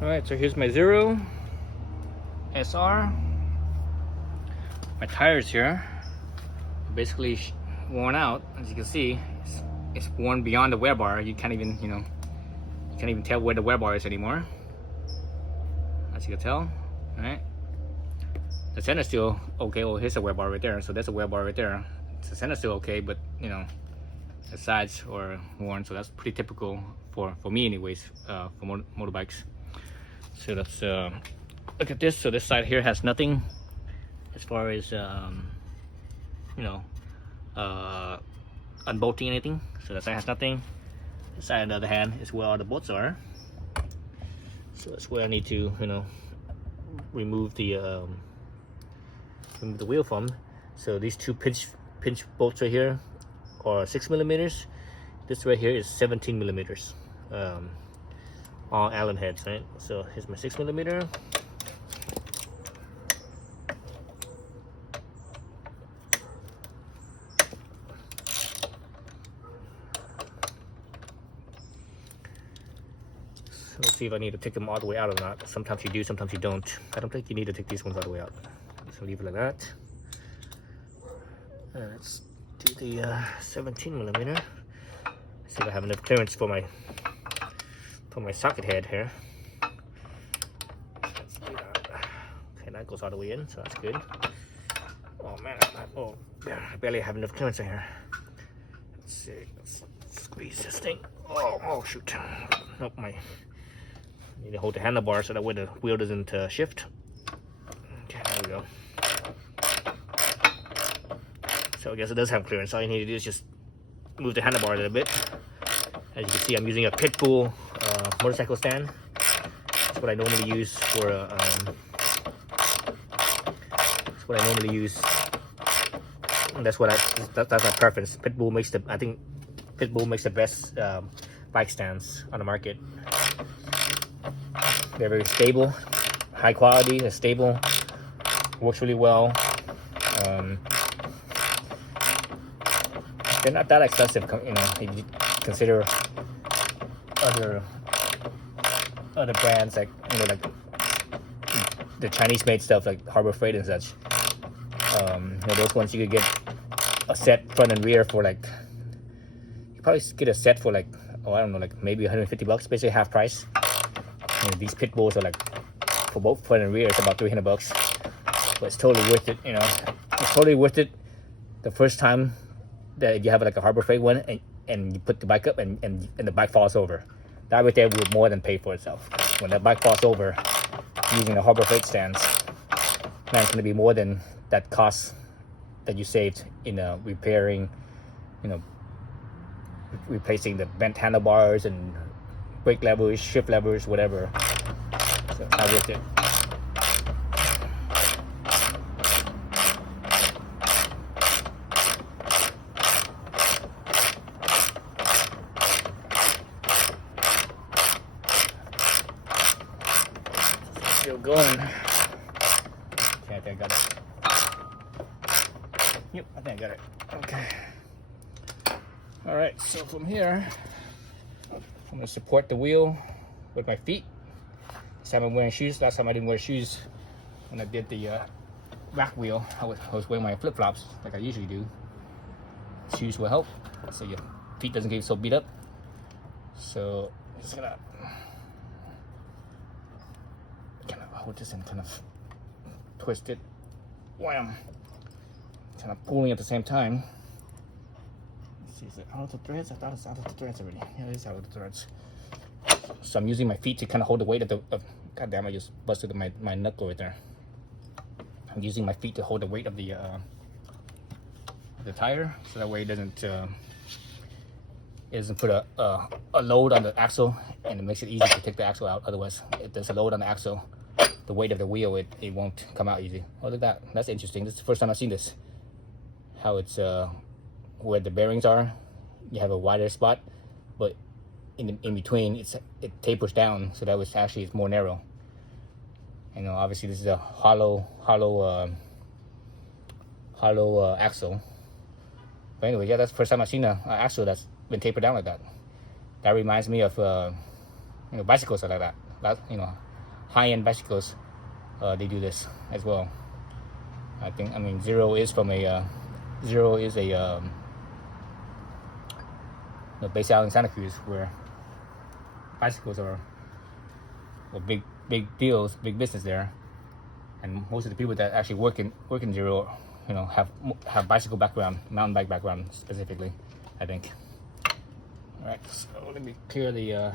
Alright, so here's my ZeroSR. My tires here are basically worn out. As you can see, it's worn beyond the wear bar. You can't even, you can't even tell where the wear bar is anymore. As you can tell, right? The center's still okay. Well, here's a wear bar right there. So that's a wear bar right there. The center's still okay, but the sides are worn. So that's pretty typical for me anyways, for motorbikes. So let's look at this. So this side here has nothing as far as unbolting anything. So that side has nothing. This side, on the other hand, is where all the bolts are. So that's where I need to remove the wheel from. So these two pinch bolts right here are 6mm. This right here is 17mm. All Allen heads, right? So here's my 6mm. So let's see if I need to take them all the way out or not. Sometimes you do, sometimes you don't. I don't think you need to take these ones all the way out. So leave it like that. Let's do the 17mm. See if I have enough clearance for my socket head here. Let's do that. Okay, that goes all the way in, so that's good. Oh man, I barely have enough clearance in here. Let's see, let's squeeze this thing. Oh shoot. Nope, I need to hold the handlebar so that way the wheel doesn't shift. Okay, there we go. So I guess it does have clearance. All you need to do is just move the handlebar a little bit. As you can see, I'm using a Pitbull motorcycle stand. That's what I normally use for. That's what I normally use. And that's my preference. Pitbull makes I think Pitbull makes the best bike stands on the market. They're very stable, high quality. They're stable, works really well. They're not that expensive, if you consider other brands like like the Chinese made stuff like Harbor Freight and such. Those ones you could get a set front and rear for like, you probably get a set for like, I don't know, like maybe $150, basically half price. These pit bulls are like, for both front and rear, it's about $300, but it's totally worth it. It's totally worth it the first time that you have like a Harbor Freight one and you put the bike up and the bike falls over. That right there would more than pay for itself. When that bike falls over using the Harbor Freight stands, man, it's going to be more than that cost that you saved in repairing, replacing the bent handlebars and brake levers, shift levers, whatever. So not worth it. Still going. Okay, I think I got it. Yep, I think I got it. Okay. All right, so from here, I'm gonna support the wheel with my feet. This time I'm wearing shoes. Last time I didn't wear shoes when I did the rack wheel. I was wearing my flip-flops like I usually do. Shoes will help so your feet doesn't get so beat up. So I'm just gonna kind of hold this and kind of twist it. Wham! Kind of pulling at the same time. Let's see, is it out of the threads? I thought it's out of the threads already. Yeah, it is out of the threads. So I'm using my feet to kind of hold the weight of the. God damn! I just busted my knuckle right there. I'm using my feet to hold the weight of the tire, so that way it doesn't put a load on the axle, and it makes it easy to take the axle out. Otherwise, if there's a load on the axle, the weight of the wheel, it won't come out easy. Oh, look at that. That's interesting. This is the first time I've seen this. How it's where the bearings are, you have a wider spot, but in between it tapers down, so that was actually it's more narrow. Obviously this is a hollow axle. But anyway, yeah, that's the first time I've seen an axle that's been tapered down like that. That reminds me of bicycles are like that. high-end bicycles, they do this as well. I mean, Zero is a based out in Santa Cruz, where bicycles are big deals, big business there, and most of the people that actually work in Zero, have bicycle background, mountain bike background specifically, I think. All right, so let me clear the. Let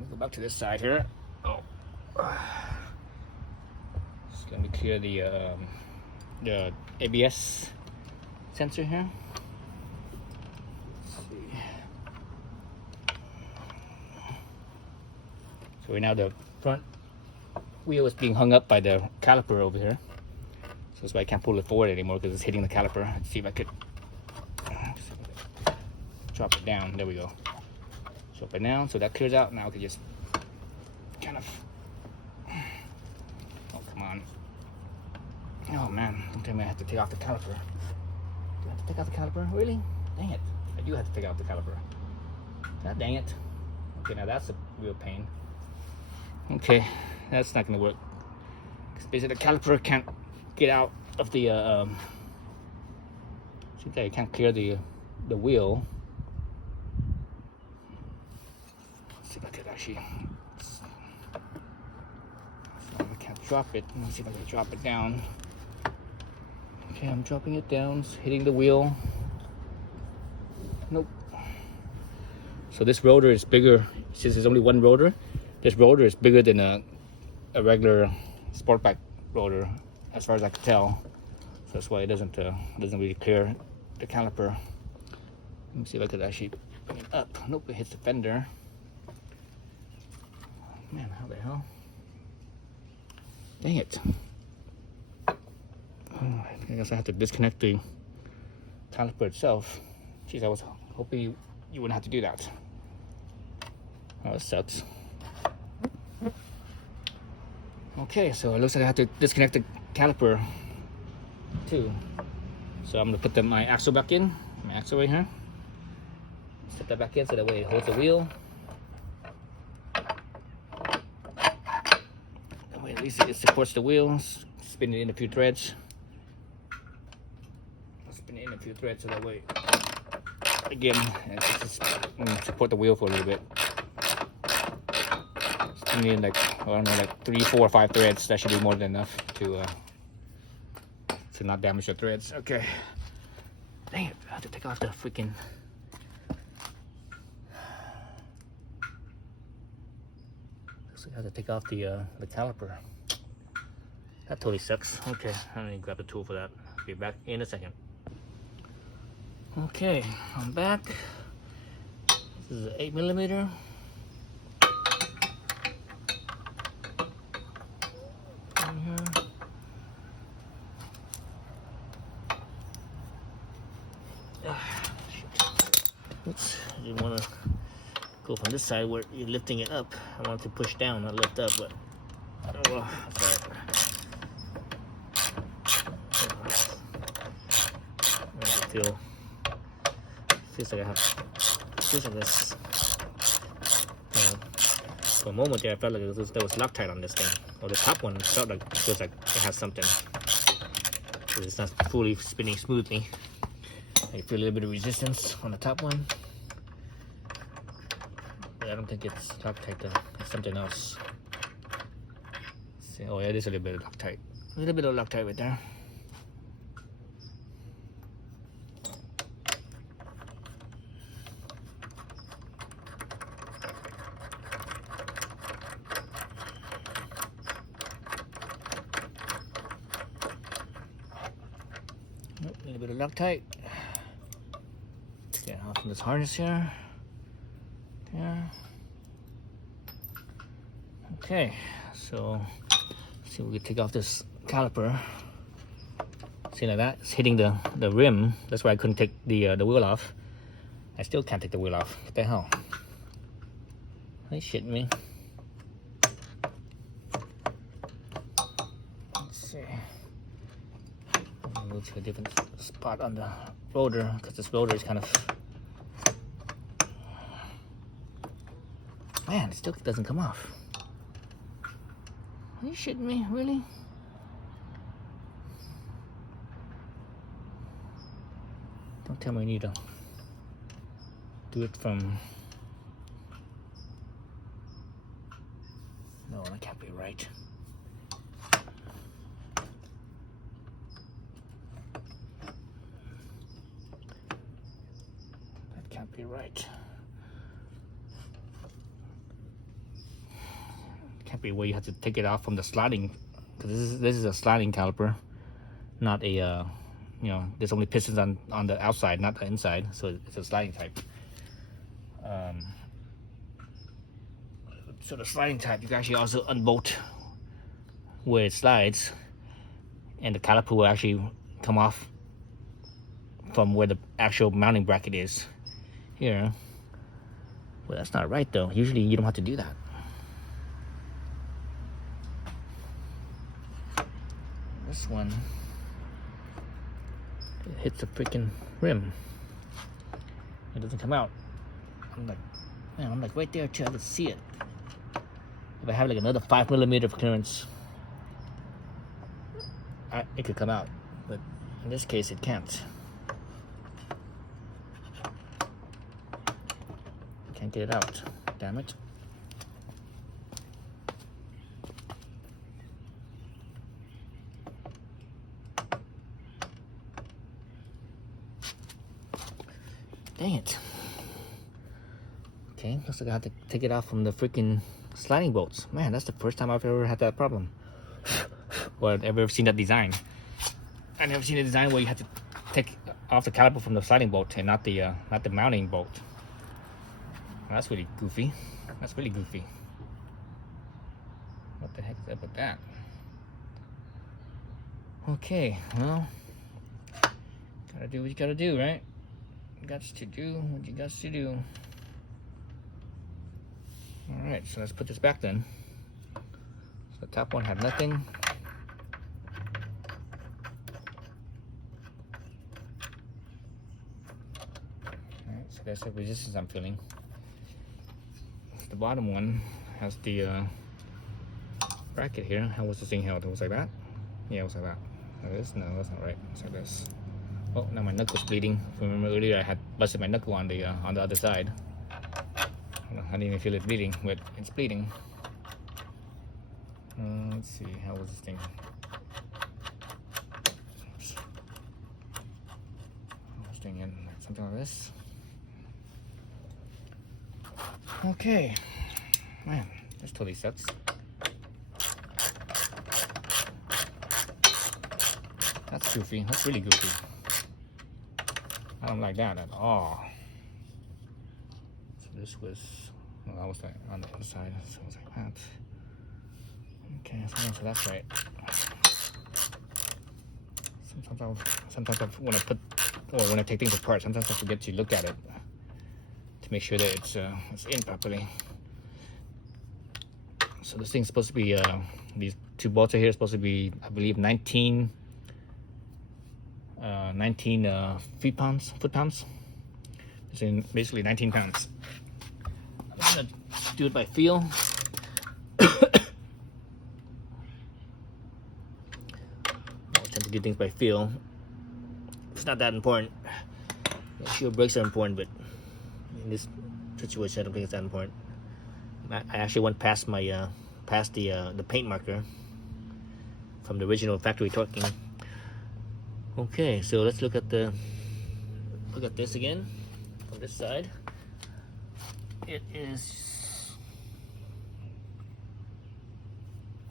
me go back to this side here. Oh, just let me clear the ABS sensor here. Let's see. So right now the front wheel is being hung up by the caliper over here. So that's why I can't pull it forward anymore, because it's hitting the caliper. Let's see if I could drop it down. There we go. Drop it down, so that clears out. Now I can just kind of. Oh, come on. Oh man, don't tell me I have to take off the caliper. Do I have to take off the caliper? Really? Dang it. I do have to take off the caliper. God dang it. Okay, now that's a real pain. Okay, that's not gonna work. Because basically the caliper can't get out of the seems like it can't clear the wheel. Let's see if I could actually, I can't drop it. Let's see if I can drop it down. Okay, I'm dropping it down, it's hitting the wheel. Nope. So this rotor is bigger. Since there's only one rotor, this rotor is bigger than a regular sport bike rotor, as far as I can tell. So that's why it doesn't really clear the caliper. Let me see if I could actually bring it up. Nope, it hits the fender. Man, how the hell? Dang it. I guess I have to disconnect the caliper itself. Jeez, I was hoping you wouldn't have to do that. Oh, that sucks. Okay, so it looks like I have to disconnect the caliper too. So I'm gonna put my axle back in, my axle right here. Set that back in so that way it holds the wheel. That way at least it supports the wheel. Spin it in a few threads. Spin it in a few threads so that way, again, just support the wheel for a little bit. Spin it in like, I don't know, like 3, 4, or 5 threads. That should be more than enough to not damage the threads. Okay. Dang it, I have to take off the freaking. Looks like I have to take off the caliper. That totally sucks. Okay, I'm gonna grab the tool for that. I'll be back in a second. Okay, I'm back. This is an 8mm. Oops, I didn't want to go from this side where you're lifting it up. I wanted to push down, not lift up, but oh well, that's alright. Feels like I have. Feels like this. For a moment there, I felt like there was Loctite on this thing. Or the top one feels like it has something. Because it's not fully spinning smoothly. I feel a little bit of resistance on the top one. But I don't think it's Loctite though. It's something else. Let's see. Oh yeah, it is a little bit of Loctite. A little bit of Loctite right there. A little bit of Loctite. Get off from this harness here. There. Okay, so let's see if we can take off this caliper. See like that? It's hitting the rim. That's why I couldn't take the wheel off. I still can't take the wheel off. What the hell? Are you shitting me? Let's see. Move to a different spot on the rotor because this rotor is kind of, man, it still doesn't come off. Are you shitting me? Really? Don't tell me I need to do it from... No, that can't be right. That can't be right. Can't be where you have to take it off from the sliding, because this is a sliding caliper, not a you know, there's only pistons on the outside, not the inside, so it's a sliding type. So the sliding type, you can actually also unbolt where it slides, and the caliper will actually come off from where the actual mounting bracket is here. Well, that's not right though. Usually you don't have to do that. This one, it hits the freaking rim. It doesn't come out. I'm like, man, I'm like right there too. I can see it. If I have like another 5mm of clearance, it could come out. But in this case, it can't. Can't get it out. Damn it. Dang it. Okay, looks like I have to take it off from the freaking sliding bolts. Man, that's the first time I've ever had that problem. Or I've ever seen that design. I've never seen a design where you have to take off the caliper from the sliding bolt and not the mounting bolt. Well, that's really goofy. That's really goofy. What the heck is up with that? Okay, well, gotta do what you gotta do, right? Gots to do what you got to do. Alright, so let's put this back then. So the top one had nothing. Alright, so that's the resistance I'm feeling. So the bottom one has the bracket here. How was this thing held? It was like that? Yeah, it was like that. Like this? No, that's not right. It's like this. Oh, now my knuckle's bleeding. Remember earlier I had busted my knuckle on the other side. I didn't even feel it bleeding, but it's bleeding. Let's see, how was this thing? Oops. I was doing something like this. Okay, man, this totally sucks. That's goofy. That's really goofy. I don't like that at all. So this was, well, that was like on the other side, so it was like that. Okay, so that's right. Sometimes when I take things apart, sometimes I forget to look at it to make sure that it's in properly. So this thing's supposed to be these two bolts are here supposed to be, I believe, 19 foot-pounds. It's in basically 19 pounds. I'm gonna do it by feel. I tend to do things by feel. It's not that important. Sure, brakes are important, but in this situation, I don't think it's that important. I actually went past my past the paint marker from the original factory torquing. Okay, so let's look at this again from this side. It is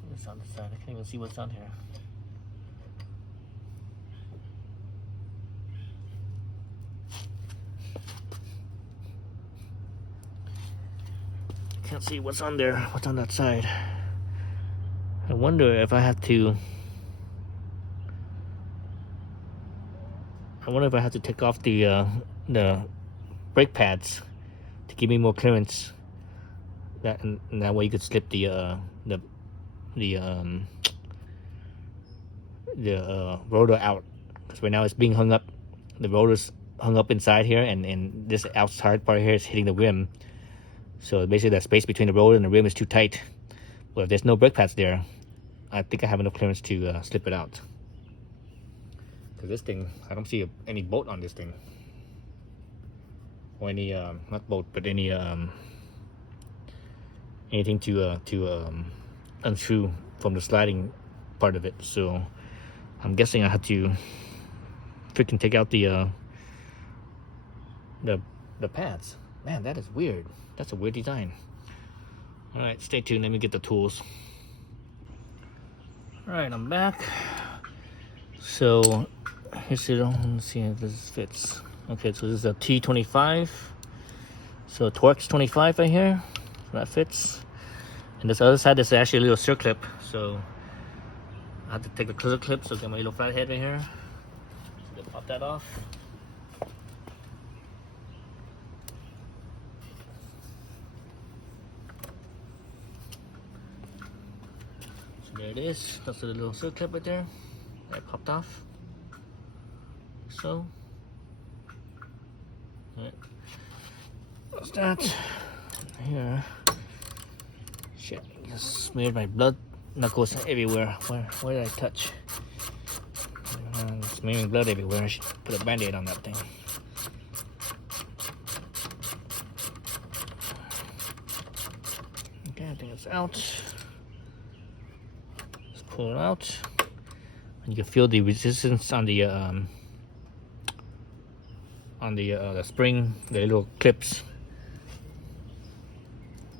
what's on the side. I can't even see what's on here. Can't see what's on there. What's on that side? I wonder if I have to. I wonder if I have to take off the brake pads to give me more clearance. And that way you could slip the rotor out. Because right now it's being hung up. The rotor's hung up inside here, and this outside part here is hitting the rim. So basically, that space between the rotor and the rim is too tight. Well, if there's no brake pads there, I think I have enough clearance to slip it out. Because this thing, I don't see any bolt on this thing. Or any, not bolt, but any, anything to unscrew from the sliding part of it. So I'm guessing I have to freaking take out the pads. Man, that is weird. That's a weird design. All right, stay tuned. Let me get the tools. All right, I'm back. So here's it. Let's see if this fits. Okay, so this is a T25. So Torx 25 right here. So that fits. And this other side is actually a little circlip. So I have to take the clear clip. So get my little flathead right here. So pop that off. There it is. That's a little circle clip right there. That popped off. So, right. What's that? Here. Shit, just smeared my blood knuckles everywhere. Where did I touch? Smearing blood everywhere. I should put a band-aid on that thing. Okay, I think it's out. Pull it out, and you can feel the resistance on the spring, the little clips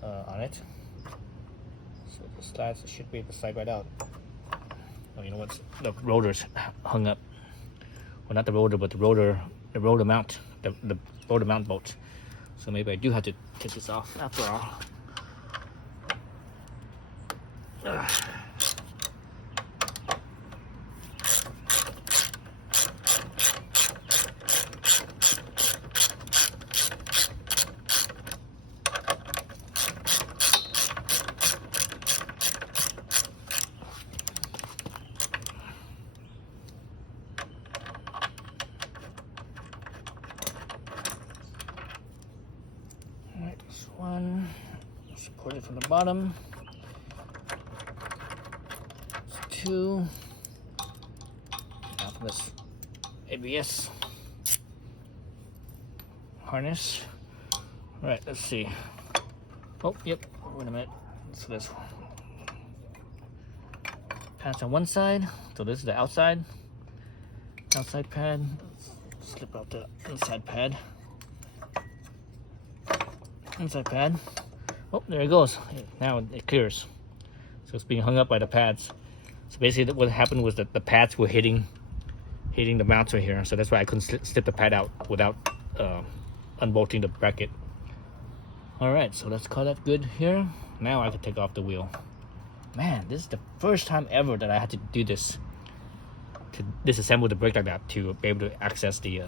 on it. So the slides should be able to slide right out. Oh, you know what? The rotor's hung up. Well, not the rotor, but the rotor mount, the rotor mount bolt. So maybe I do have to take this off after all. This one supported from the bottom. It's 2. Now from this ABS harness. All right, let's see. Oh, yep. Wait a minute. So this pads on one side. So this is the outside pad. Slip out the inside pad. Inside pad. Oh, there it goes. Now it clears. So it's being hung up by the pads. So basically what happened was that the pads were hitting the mounts right here. So that's why I couldn't slip the pad out without unbolting the bracket. Alright, so let's call that good here. Now I can take off the wheel. Man, this is the first time ever that I had to do this. To disassemble the brake like that to be able to access the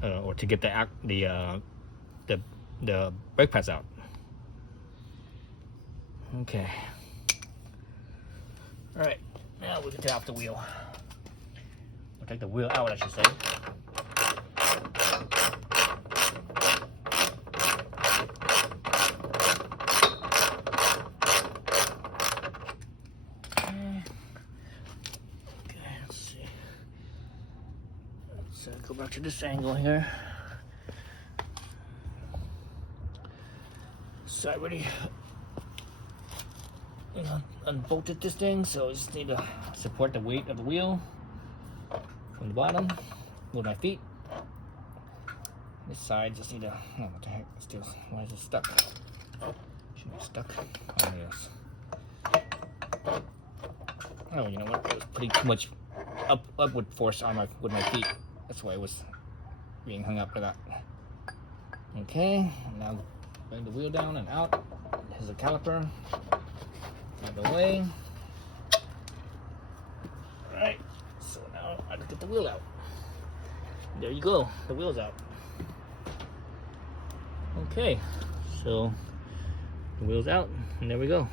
or to get the brake pads out. Okay. All right. Now we can take off the wheel. We'll take the wheel out, I should say. Go back to this angle here. So I already unbolted this thing, so I just need to support the weight of the wheel from the bottom with my feet. This side just need to, oh, what the heck, still, why is it stuck? Should be stuck. Oh, yes. Oh, you know what, I was putting too much upward force on with my feet. That's why it was being hung up like that. Okay, now bring the wheel down and out. Here's the caliper. Out of the way. Alright, so now I have to get the wheel out. There you go, the wheel's out. Okay, so the wheel's out, and there we go.